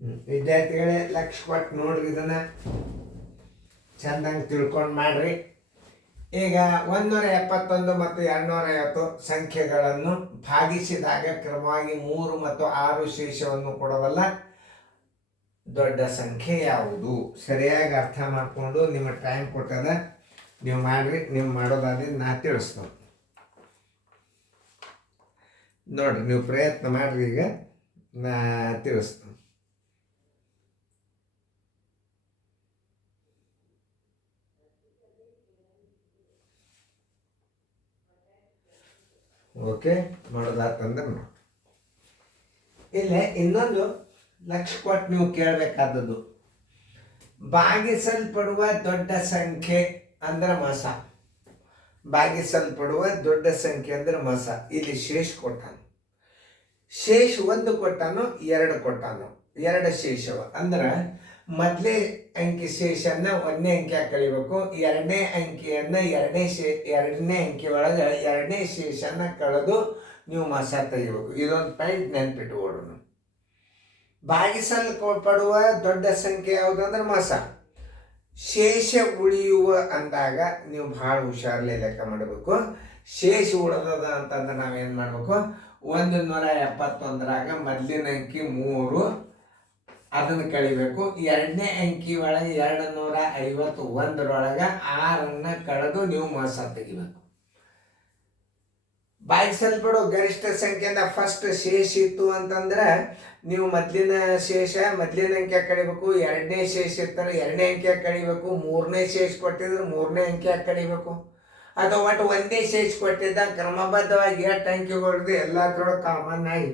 ವಿದ್ಯಾರ್ಥಿಗಳೇ ಲಕ್ಷ ಕೊಟ್ಟು ನೋಡ್ರಿ, ಇದನ್ನು ಚೆಂದಂಗೆ ತಿಳ್ಕೊಂಡು ಮಾಡ್ರಿ. ಈಗ 171 ಮತ್ತು 250 ಸಂಖ್ಯೆಗಳನ್ನು ಭಾಗಿಸಿದಾಗ ಕ್ರಮವಾಗಿ 3 ಮತ್ತು 6 ಶೇಷವನ್ನು ಕೊಡಬಲ್ಲ ದೊಡ್ಡ ಸಂಖ್ಯೆ ಯಾವುದು? ಸರಿಯಾಗಿ ಅರ್ಥ ಮಾಡಿಕೊಂಡು ನಿಮ್ಮ ಟೈಮ್ ಕೊಟ್ಟದ ನೀವು ಮಾಡಿರಿ. ನೀವು ಮಾಡೋದಾದ್ರೆ ನಾ ತಿಳಿಸ್ತೇನೆ ನೋಡಿರಿ, ನೀವು ಪ್ರಯತ್ನ ಮಾಡಿರಿ. ಈಗ ನಾ ತಿಳಿಸ್ತೇನೆ. ಓಕೆ, ಮಾಡೋದಾತಂದ್ರೆ ನೋಡಿ, ಇಲ್ಲೇ ಇನ್ನೊಂದು ಲಕ್ಷ ಕೊಟ್ಟು ನೀವು ಕೇಳಬೇಕಾದದ್ದು, ಭಾಗಿಸಲ್ಪಡುವ ದೊಡ್ಡ ಸಂಖ್ಯೆ ಅಂದ್ರೆ ಮಸ. ಭಾಗಿಸಲ್ಪಡುವ ದೊಡ್ಡ ಸಂಖ್ಯೆ ಅಂದ್ರೆ ಮಸ. ಇಲ್ಲಿ ಶೇಷ ಕೊಟ್ಟಾನು, ಶೇಷ 1 ಕೊಟ್ಟಾನು, 2 ಕೊಟ್ಟಾನು, 2 ಶೇಷವ. ಅಂದ್ರೆ ಮೊದಲೇ ಅಂಕಿ ಶೇಷನ್ನ 1ನೇ ಅಂಕಿಯಾಗ ಕಳಿಬೇಕು, 2ನೇ ಅಂಕಿಯನ್ನು 2ನೇ ಅಂಕಿ ಒಳಗೆ 2ನೇ ಶೇಷನ್ನ ಕಳೆದು ನೀವು ಮಸ ತೆಗಿಬೇಕು. ಇದೊಂದು ಪಾಯಿಂಟ್ ನೆನ್ಪಿಟ್ಕೊಡೋಣ. ಭಾಗಿಸಲ್ಪಡುವ ದೊಡ್ಡ ಸಂಖ್ಯೆ ಯಾವುದಂದ್ರೆ ಮಸ. ಶೇಷ ಉಳಿಯುವ ಅಂದಾಗ ನೀವು ಭಾಳ ಹುಷಾರ್ಲೆ ಲೆಕ್ಕ ಮಾಡಬೇಕು. ಶೇಷ ಉಳಿದದ ಅಂತಂದ್ರೆ ನಾವೇನು ಮಾಡಬೇಕು, 171ರಾಗ ಮೊದಲಿನ ಅಂಕಿ 3, ಅದನ್ನು ಕಳಿಬೇಕು. 2ನೇ ಅಂಕಿ ಒಳಗೆ 251ರೊಳಗೆ 6 ಕಳೆದು ನೀವು ಮಸ ತೆಗಿಬೇಕು. ಭಾಗಿಸಲ್ಪಡೋ ಗರಿಷ್ಠ ಸಂಖ್ಯೆಯಿಂದ ಫಸ್ಟ್ ಶೇಷ ಇತ್ತು ಅಂತಂದ್ರೆ ನೀವು ಮೊದಲಿನ ಶೇಷ ಮೊದಲಿನ ಅಂಕಿಯಾಗ ಕಳಿಬೇಕು. 2ನೇ ಶೇಷ ಇರ್ತಾರೆ 2ನೇ ಅಂಕಿಯಾಗ ಕಳಿಬೇಕು. 3ನೇ ಶೇಷ ಕೊಟ್ಟಿದ್ರೆ 3ನೇ ಅಂಕಿಯಾಗ ಕಳಿಬೇಕು. ಅಥವಾ ಒಟ್ಟು ಒಂದೇ ಶೇಷ ಕೊಟ್ಟಿದ್ದ ಕ್ರಮಬದ್ಧವಾಗಿ 8 ಅಂಕಿಗಳದ್ದು ಎಲ್ಲದ್ರೊಳಗೆ ಕಾಮನ್ ಆಗಿ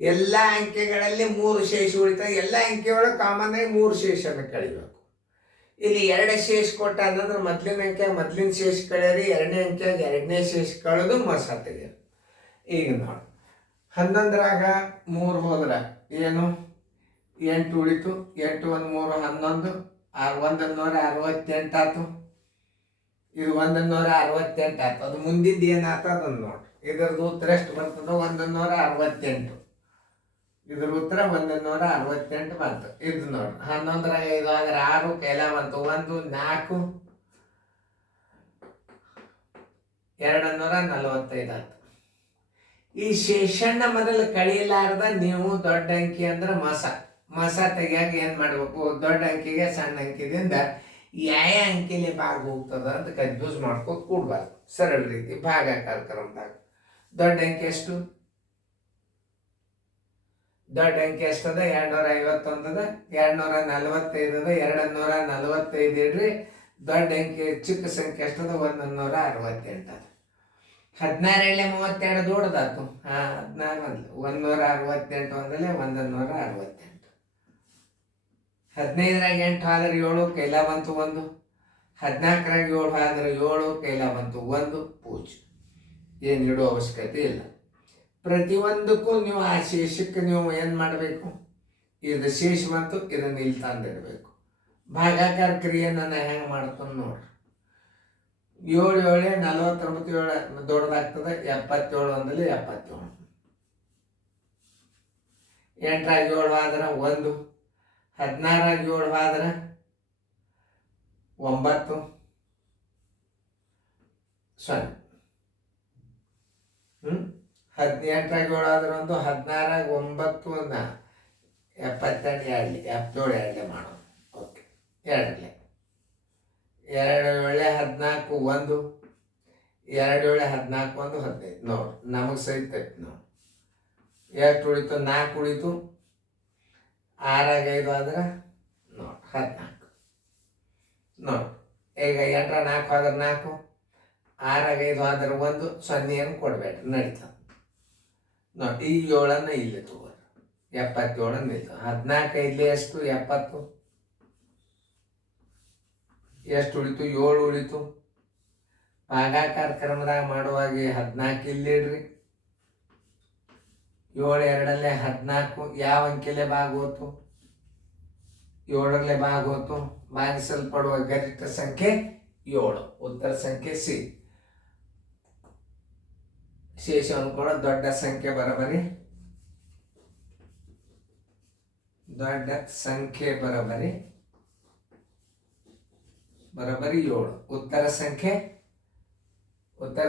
ಎಲ್ಲ ಅಂಕಿಗಳಲ್ಲಿ 3 ಶೇಷ ಉಳಿತಾರೆ. ಎಲ್ಲ ಅಂಕಿಯೊಳಗೆ ಕಾಮನ್ ಆಗಿ 3 ಶೇಷನ ಕಳಿಬೇಕು. ಇಲ್ಲಿ 2 ಶೇಷ ಕೊಟ್ಟ ಅಂದ್ರೆ ಮೊದಲಿನ ಅಂಕಿಯಾಗ ಮೊದಲಿನ ಶೇಷ ಕಳೆಯರಿ, 2ನೇ ಅಂಕಿಯಾಗ 2ನೇ ಶೇಷ ಕಳೆದು ಮಸ ತೆಗೆಯರು. ಈಗ ನೋಡಿ, 11ರಾಗ 3 ಹೋದ್ರೆ ಏನು, 8 ಉಳಿತು. 8 1 3 11, 168 ಆಯ್ತು. ಇದು 168 ಆಯ್ತು. ಅದು ಮುಂದಿದ್ದು ಏನಾಯ್ತು ಅದನ್ನು ನೋಡಿ. ಇದರದ್ದು ಉತ್ತರ ಎಷ್ಟು ಬರ್ತದೆ? 168. ಇದ್ರ ಉತ್ತರ 168 ಬಂತು. ಇದು ನೋಡಿ, 11ರಾಗ 5 ಆದ್ರೆ 6, ಕೈಲ ಬಂತು 1, 4, 245 ಆಯ್ತು. ಈ ಶೇಷಣ್ಣ ಮೊದಲು ಕಳಿಲಾರ್ದ ನೀವು ದೊಡ್ಡ ಅಂಕಿ ಅಂದ್ರೆ ಮಸ ತೆಗಿಯಾಗ ಏನು ಮಾಡಬೇಕು, ದೊಡ್ಡ ಅಂಕಿಗೆ ಸಣ್ಣ ಅಂಕಿದಿಂದ ಯಾವ ಅಂಕಿಲಿ ಭಾಗ ಹೋಗ್ತದ ಅಂತ ಕನ್ಫ್ಯೂಸ್ ಮಾಡ್ಕೊಂಡು ಕೂಡಬಾರ್ದು. ಸರಳ ರೀತಿ ಭಾಗಾಕಾರ ಕ್ರಮದಾಗ ದೊಡ್ಡ ಅಂಕಿ ಎಷ್ಟು? ದೊಡ್ಡ ಅಂಕಿ ಎಷ್ಟದ? 251 ಅದ, 245 ಅದ, 245 ಇಡ್ರಿ. ದೊಡ್ಡ ಅಂಕಿ ಚಿಕ್ಕ ಸಂಖ್ಯೆ ಎಷ್ಟದ? 168 ಅದ. 16 32 ದೊಡ್ಡದಾತು. 16 168 ಒಂದಲೇ 168. 15ರಾಗ 8 ಆದ್ರೆ 7, ಕೈಲ ಬಂತು 1. 14ರಾಗ 7 ಆದ್ರೆ 7, ಕೈಲ ಬಂತು 1. ಪೂಜೆ ಏನು ಇಡೋ ಅವಶ್ಯಕತೆ ಇಲ್ಲ. ಪ್ರತಿಯೊಂದಕ್ಕೂ ನೀವು ಆ ಶೇಷಕ್ಕೆ ನೀವು ಏನು ಮಾಡಬೇಕು, ಇದು ಶೇಷ ಬಂತು, ಇದನ್ನು ಇಲ್ಲಿ ತಂದಿಡಬೇಕು. ಭಾಗಾಕಾರ ಕ್ರಿಯೆ ನಾನು ಹೆಂಗೆ ಮಾಡ್ತಾನೆ ನೋಡ್ರಿ. 7 7 49, 7 ದೊಡ್ಡದಾಗ್ತದೆ. 77 ಒಂದಲ್ಲಿ 77. 8ರಾಗ 7 ಆದ್ರೆ 1. 16ರಾಗ 7 ಆದ್ರೆ 9. 0. 18ರಾಗ 7 ಆದ್ರೆ 1. 16ರಾಗ 9 72 77 2 ಮಾಡೋದು. ಓಕೆ, 2 7 14 1. 2 14 1 15. ನೋಡಿ, ನಮಗೆ ಸಹಿತ ನೋಡಿ ಎಷ್ಟು ಉಳಿತು? 4 ಉಳಿತು. 6ರಾಗ 5 ಆದ್ರೆ ನೋಡಿ 14. ನೋಡಿ, ಈಗ 8ರಾಗ 4 ಆದ್ರೆ 4, 6ರಾಗ 5 ಆದ್ರೆ 1. 0 ಏನು ಕೊಡಬೇಡ್ರಿ, ನಡೀತದೆ. ನೋಡಿ, ಈ 7 ಇಲ್ಲಿ ತಗೋರಿ, 77 ನಿಲ್ತು. 14 ಇಲ್ಲಿ ಎಷ್ಟು? 70. ಎಷ್ಟು ಉಳಿತು? 7 ಉಳಿತು. ಭಾಗಾಕಾರ ಕ್ರಮದಾಗ ಮಾಡುವಾಗ 14 ಇಲ್ಲಿಡ್ರಿ. 7 2 14. ಯಾವ ಅಂಕಿಲೆ ಭಾಗ ಹೋತು? 7ರಲ್ಲೇ ಭಾಗ ಹೋತು. ಭಾಗಿಸಲ್ಪಡುವ ಗರಿಷ್ಠ ಸಂಖ್ಯೆ 7. ಉತ್ತರ ಸಂಖ್ಯೆ ಸಿ. ಶೇಷವನ್ನು ಕೂಡ ದೊಡ್ಡ ಸಂಖ್ಯೆ ಬರಬರಿ ದೊಡ್ಡ ಸಂಖ್ಯೆ ಬರೋಬರಿ 7. ಉತ್ತರ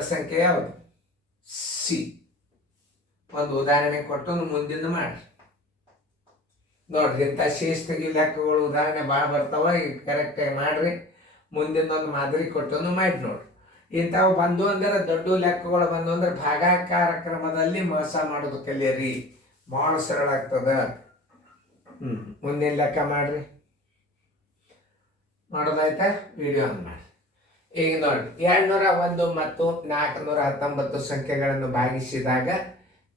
ಸಂಖ್ಯೆ ಯಾವುದು? ಸಿ. ಒಂದು ಉದಾಹರಣೆ ಕೊಟ್ಟು ಮುಂದಿನ ಮಾಡಿ ನೋಡ್ರಿ. ಇಂಥ ಶೇಷ ತೆಗಿ ಲೆಕ್ಕಗಳು ಉದಾಹರಣೆ ಭಾಳ ಬರ್ತಾವ. ಈಗ ಕರೆಕ್ಟಾಗಿ ಮಾಡ್ರಿ. ಮುಂದಿನೊಂದು ಮಾದರಿ ಕೊಟ್ಟು ಮಾಡಿ ನೋಡ್ರಿ. ಇಂಥವು ಬಂದು ಅಂದ್ರೆ ದೊಡ್ಡ ಲೆಕ್ಕಗಳು ಬಂದು ಅಂದ್ರೆ ಭಾಗಾಕಾರ ಕ್ರಮದಲ್ಲಿ ಮೋಸ ಮಾಡೋದು ಕಲಿಯರಿ. ಭಾಳ ಸರಳ ಆಗ್ತದ. ಮುಂದಿನ ಲೆಕ್ಕ ಮಾಡ್ರಿ. ಮಾಡೋದಾಯ್ತಾ? ವಿಡಿಯೋ ಆನ್ ಮಾಡಿ. ಈಗ ನೋಡಿ, 201 ಮತ್ತು 419 ಸಂಖ್ಯೆಗಳನ್ನು ಭಾಗಿಸಿದಾಗ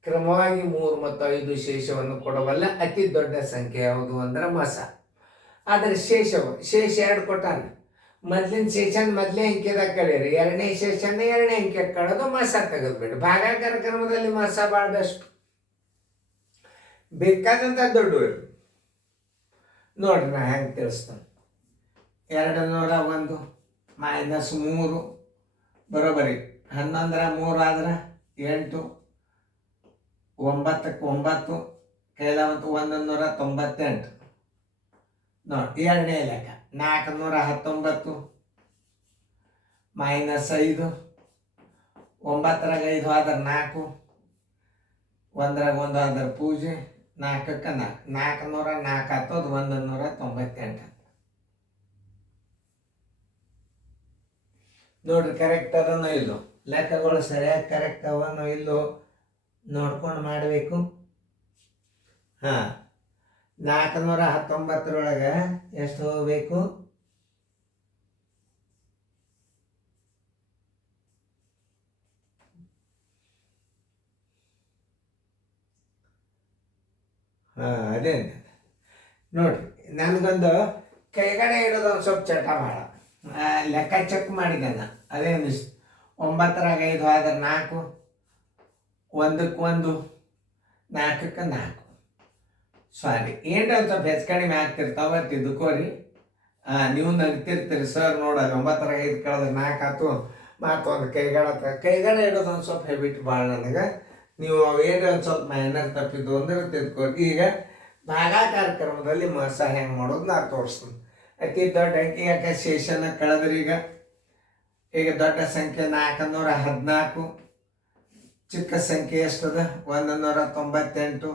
ಕ್ರಮವಾಗಿ 3 ಮತ್ತು 5 ಶೇಷವನ್ನು ಕೊಡಬಲ್ಲ ಅತಿ ದೊಡ್ಡ ಸಂಖ್ಯೆ ಯಾವುದು ಅಂದ್ರೆ ಮಸ. ಆದರೆ ಶೇಷ 2 ಕೊಟ್ಟಾನ. ಮೊದಲಿನ ಶೇಷನ್ ಮೊದಲೇ ಅಂಕೆದಾಗ ಕಳೀರಿ, ಎರಡನೇ ಶೇಷನ್ ಎರಡನೇ ಅಂಕೆ ಕಳೆದು ಮಸ ತೆಗೆದ್ಬಿಡಿ. ಭಾಗಾಕಾರ ಕ್ರಮದಲ್ಲಿ ಮಸ ಭಾಳ ಬೆಸ್ಟ್. ಬೇಕಾದಂಥ ದೊಡ್ಡವರು ನೋಡ್ರಿ, ನಾ ಹೆಂಗೆ ತಿಳಿಸ್ತಾನೆ. 201 -3 ಬರೋಬರಿ 11 3 ಆದ್ರೆ 8, 9ಕ್ಕೆ 9 ಕೈಲಾವಂತು 198. ನೋಡಿ ಎರಡನೇ ಲೆಕ್ಕ 419 -5, 9ರಾಗ 5 ಆದ್ರೆ 4, 1ರಾಗ 1 ಆದ್ರೆ ಪೂಜೆ, 4ಕ್ಕೆ 4, 404 ಆಗ್ತದೆ, 198. ನೋಡ್ರಿ ಕರೆಕ್ಟ್ ಅದನೋ ಇಲ್ಲೋ, ಲೆಕ್ಕಗಳು ಸರಿಯಾಗಿ ಕರೆಕ್ಟ್ ಅವನೋ ಇಲ್ಲೋ ನೋಡ್ಕೊಂಡು ಮಾಡಬೇಕು. 419ರೊಳಗೆ ಎಷ್ಟು ಹೋಗಬೇಕು? 5 ಅದೇ ನೋಡ್ರಿ. ನನಗೊಂದು ಕೈಗಡೆ ಇಡೋದು ಒಂದು ಸ್ವಲ್ಪ ಚಟ ಮಾಡ ಲೆಕ್ಕ ಚೆಕ್ ಮಾಡಿದೆ ನಾನು. ಅದೇ ಅನಿಸ್ತು. 9ರಾಗ 5 ಆದ್ರೆ 4, 1ಕ್ಕೆ 1, 4ಕ್ಕೆ 4. ಸಾರಿ, ಏನು ಒಂದು ಸ್ವಲ್ಪ ಹೆಚ್ಚು ಕಡಿಮೆ ಆಗ್ತಿರ್ತಾವ, ತಿದ್ದುಕೋರಿ. ನೀವು ನಗ್ತಿರ್ತೀರಿ, ಸರ್ ನೋಡಲ್ಲ 9ರಾಗ 5 ಕಳೆದ್ರೆ 4 ಆಯ್ತು, ಮತ್ತೊಂದು ಕೈಗಡೆ ಇಡೋದು ಒಂದು ಸ್ವಲ್ಪ ಹೆಬಿಟ್ ಭಾಳ ನನಗೆ. ನೀವು ಏನು ಒಂದು ಸ್ವಲ್ಪ ಮೈನರ್ ತಪ್ಪಿದ್ದು ಅಂದ್ರೆ ತಿದ್ದುಕೋರಿ. ಈಗ ಭಾಗಾಕಾರ ಕ್ರಮದಲ್ಲಿ ಮೋಸ ಹೆಂಗೆ ಮಾಡೋದು ನಾ ತೋರಿಸ್ತೀನಿ. ಅತಿ ದೊಡ್ಡ ಅಂಕಿ ಯಾಕೆ ಶೇಷನ ಕಳೆದ್ರಿ. ಈಗ ದೊಡ್ಡ ಸಂಖ್ಯೆ 414, ಚಿಕ್ಕ ಸಂಖ್ಯೆ ಎಷ್ಟದ? 198, 19 2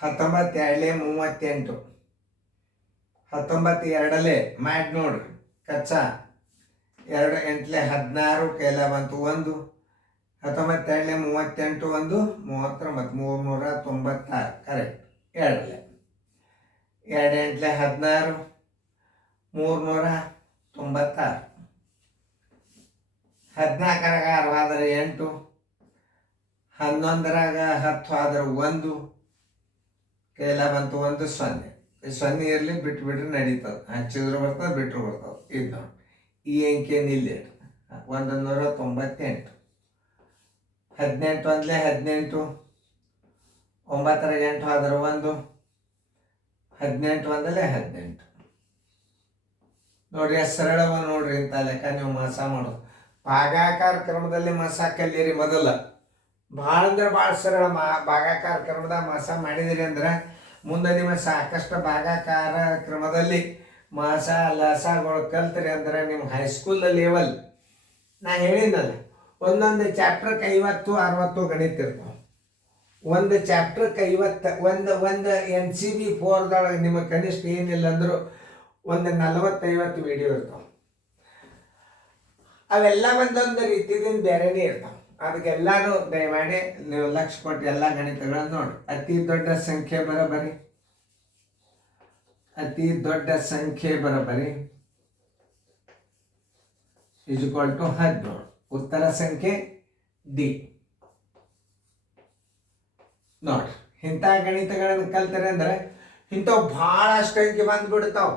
38, 19 2 ಮಾಡಿ ನೋಡ್ರಿ ಕಚ್ಚಾ. 2 8 16 ಕೈಲ ಬಂತು 1, 19 2 38, 1 39, 396 ಕರೆಕ್ಟ್. 2 8 16, 396. 14ರಾಗ 6 ಆದ್ರೆ 8, 11ರಾಗ 10 ಆದ್ರೆ 1, ಕೈಲ ಬಂತು 1 0. 0 ಇರಲಿ, ಬಿಟ್ಬಿಟ್ರೆ ನಡೀತದೆ. ಹಚ್ಚಿದ್ರು ಬರ್ತದೆ, ಬಿಟ್ಟರು ಬರ್ತದೆ. ಇದು ನೋಡಿ, ಈ ಅಂಕೆ ನಿಲ್ಲಿ 198. 18 1 18, 9ರಾಗ 8 ಆದ್ರೆ 1, 18 1 18. ನೋಡ್ರಿ ಎಷ್ಟು ಸರಳವ ನೋಡ್ರಿ. ಇಂಥ ಲೆಕ್ಕ ನೀವು ಮೋಸ ಮಾಡೋದು. ಭಾಗಾಕಾರ ಕ್ರಮದಲ್ಲಿ ಮೋಸ ಕಲೀರಿ ಮೊದಲ. ಭಾಳ ಅಂದ್ರೆ ಭಾಳ ಸರಳ. ಭಾಗಾಕಾರ ಕ್ರಮದಾಗ ಮೋಸ ಮಾಡಿದಿರಿ ಅಂದ್ರೆ ಮುಂದೆ ನಿಮ್ಮ ಸಾಕಷ್ಟು ಭಾಗಾಕಾರ ಕ್ರಮದಲ್ಲಿ ಮೋಸ ಲಸಗಳು ಕಲ್ತ್ರಿ ಅಂದ್ರೆ ನಿಮ್ಮ ಹೈಸ್ಕೂಲ್ ಲೆವೆಲ್. ನಾ ಹೇಳಿದ್ನಲ್ಲ, ಒಂದೊಂದು ಚಾಪ್ಟರ್ಗೆ 50 60 ಗಣಿತ ಇರ್ತಾವೆ. ಒಂದು ಚಾಪ್ಟರ್ಗೆ 50. ಒಂದು NCB 4ದೊಳಗೆ ನಿಮಗೆ ಕನಿಷ್ಠ ಏನಿಲ್ಲ ಅಂದರೂ ಒಂದು 40-50 ವಿಡಿಯೋ ಇರ್ತಾವೆ. ಅವೆಲ್ಲ ಒಂದೊಂದು ರೀತಿಯಿಂದ ಬೇರೆನೇ ಇರ್ತಾವೆ. ಅದಕ್ಕೆಲ್ಲರೂ ದಯಮಾಡಿ ನೀವು ಲಕ್ಷ್ಯ ಕೊಟ್ಟು ಎಲ್ಲ ಗಣಿತಗಳನ್ನು ನೋಡಿ. ಅತಿ ದೊಡ್ಡ ಸಂಖ್ಯೆ ಬರೋಬರಿ = 17. ಉತ್ತರ ಸಂಖ್ಯೆ ಡಿ. ನೋಡ್ರಿ, ಇಂಥ ಗಣಿತಗಳನ್ನು ಕಲ್ತಾರೆ ಅಂದ್ರೆ ಇಂಥವು ಭಾಳಷ್ಟು ಅಂಕಿ ಬಂದ್ಬಿಡ್ತಾವ.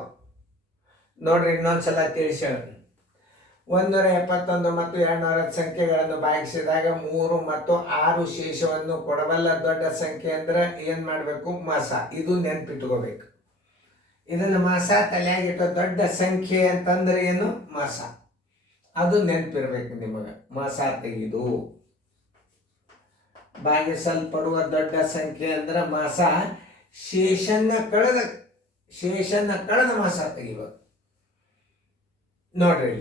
ನೋಡ್ರಿ ಇನ್ನೊಂದ್ಸಲ ತಿಳಿಸ. 171 ಮತ್ತು 210 ಸಂಖ್ಯೆಗಳನ್ನು ಭಾಗಿಸಿದಾಗ 3 ಮತ್ತು 6 ಶೇಷವನ್ನು ಕೊಡಬಲ್ಲ ದೊಡ್ಡ ಸಂಖ್ಯೆ ಅಂದ್ರೆ ಏನು ಮಾಡಬೇಕು? ಮಸ. ಇದು ನೆನ್ಪಿಟ್ಕೋಬೇಕು. ಇದನ್ನು ಮಸ ತಲೆಯಾಗಿಟ್ಟು ದೊಡ್ಡ ಸಂಖ್ಯೆ ಅಂತಂದ್ರೆ ಏನು? ಮಸ. ಅದು ನೆನಪಿರ್ಬೇಕು ನಿಮಗೆ. ಮಸ ತೆಗೆದು ಭಾಗಿಸಲ್ಪಡುವ ದೊಡ್ಡ ಸಂಖ್ಯೆ ಅಂದ್ರೆ ಮಸ ಶೇಷನ್ನ ಕಳೆದ ಮಾಸ ತೆಗಿಬೇಕು. ನೋಡ್ರಿ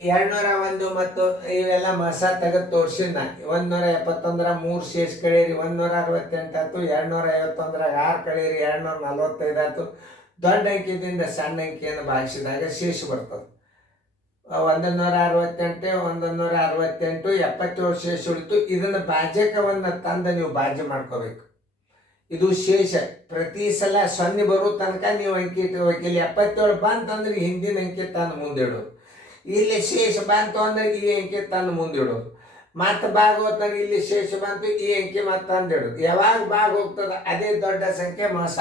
201 ಮತ್ತು ಇವೆಲ್ಲ ಮಾಸ ತೆಗೆದು ತೋರಿಸಿದ 171 3 ಶೇಷ ಕಳೀರಿ, 168 ಆಯ್ತು, 251 6 ಕಳೀರಿ, 245 ಆಯ್ತು. ದೊಡ್ಡ ಅಂಕಿದಿಂದ ಸಣ್ಣ ಅಂಕಿಯನ್ನು ಭಾಗಿಸಿದಾಗ ಶೇಷ ಬರ್ತದೆ. 168 168 77 ಶೇಷ ಉಳಿತು. ಇದನ್ನು ಭಾಜಕವನ್ನು ತಂದು ನೀವು ಭಾಜ್ಯ ಮಾಡ್ಕೋಬೇಕು. ಇದು ಶೇಷ. ಪ್ರತಿ ಸಲ 0 ಬರೋ ತನಕ ನೀವು ಅಂಕಿ ಇಟ್ಕೋಬೇಕು. ಇಲ್ಲಿ 77 ಬಂತಂದ್ರೆ ಹಿಂದಿನ ಅಂಕಿ ತಂದು ಮುಂದಿಡೋದು. ಇಲ್ಲಿ ಶೇಷ ಬಂತು ಅಂದ್ರೆ ಈ ಅಂಕಿ ತಂದು ಮುಂದಿಡೋದು. ಮತ್ತೆ ಭಾಗ ಹೋಗ್ತಾರೆ, ಇಲ್ಲಿ ಶೇಷ ಬಂತು, ಈ ಅಂಕಿ ಮತ್ತೆ ತಂದಿಡೋದು. ಯಾವಾಗ ಭಾಗ ಹೋಗ್ತದೆ ಅದೇ ದೊಡ್ಡ ಸಂಖ್ಯೆ ಮಾಸ.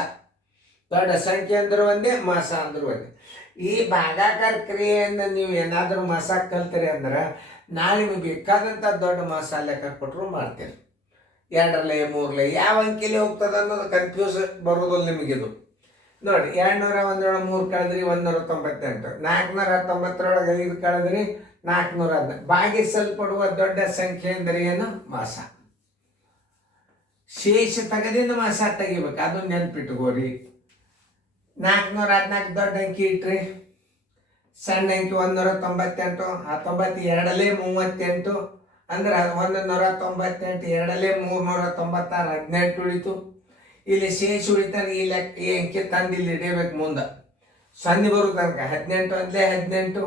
ದೊಡ್ಡ ಸಂಖ್ಯೆ ಅಂದ್ರೆ ಒಂದೇ, ಮಾಸ ಅಂದ್ರೆ ಒಂದೇ. ಈ ಭಾಗಾಕಾರ ಕ್ರಿಯೆಯನ್ನು ನೀವು ಏನಾದರೂ ಮಾಸ ಕಲ್ತೀರಿ ಅಂದ್ರೆ ನಾಳೆ ನಿಮಗೆ ಬೇಕಾದಂಥ ದೊಡ್ಡ ಮಾಸ ಲೆಕ್ಕ ಕೊಟ್ಟರು ಮಾಡ್ತೀರಿ. 2ರಲ್ಲಿ 3ರಲ್ಲಿ ಯಾವ ಅಂಕಿಲಿ ಹೋಗ್ತದೆ ಅನ್ನೋದು ಕನ್ಫ್ಯೂಸ್ ಬರೋದಿಲ್ಲ ನಿಮಗಿದು. ನೋಡಿ 201 3 ಕಳೆದ್ರಿ 198, 419 5 ಕಳೆದ್ರಿ 410. ಭಾಗಿಸಲ್ಪಡುವ ದೊಡ್ಡ ಸಂಖ್ಯೆ ಅಂದರೆ ಏನು? ಮಾಸ. ಶೇಷ ತೆಗೆದಿಂದ ಮಾಸ ತೆಗಿಬೇಕು, ಅದು ನೆನ್ಪಿಟ್ಕೋರಿ. 414 ದೊಡ್ಡ ಅಂಕಿ ಇಟ್ರಿ, ಸಣ್ಣ ಅಂಕಿ 198, 19 2ರಲ್ಲಿ 38 ಅಂದ್ರೆ 198, 2ರಲ್ಲಿ 396 18 ಉಳಿತು. ಇಲ್ಲಿ ಶೇಷ ಉಳಿತಾರೆ. ಈ ಅಂಕಿ ತಂದು ಇಲ್ಲಿ ಇಡಬೇಕು ಮುಂದೆ 0 ಬರೋ ತನಕ. 18 1 18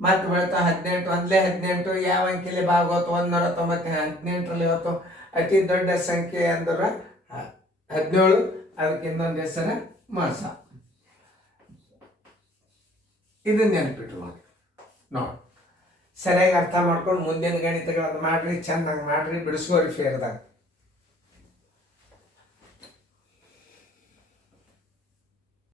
ಮತ್ತೆ ಬೆಳ್ತಾವ. 18 1 18 ಯಾವ ಅಂಕಿಲಿ ಭಾಗ ಹೋತು? 190 18ರಲ್ಲಿ ಹೋತು. ಅತಿ ದೊಡ್ಡ ಸಂಖ್ಯೆ ಅಂದ್ರೆ 17. ಅದಕ್ಕೆ ಇನ್ನೊಂದು ಹೆಸರು ಮಾಸ. ಇದನ್ನ ನೆನಪಿಟ್ಕೊಳ್ಳಿ. ನೋಡಿ, ಸರಿಯಾಗಿ ಅರ್ಥ ಮಾಡ್ಕೊಂಡು ಮುಂದಿನ ಗಣಿತಗಳನ್ನು ಮಾಡ್ರಿ, ಚೆನ್ನಾಗಿ ಮಾಡ್ರಿ, ಬಿಡಿಸ್ಕೋರಿ ಫೇರ್ದಾಗ.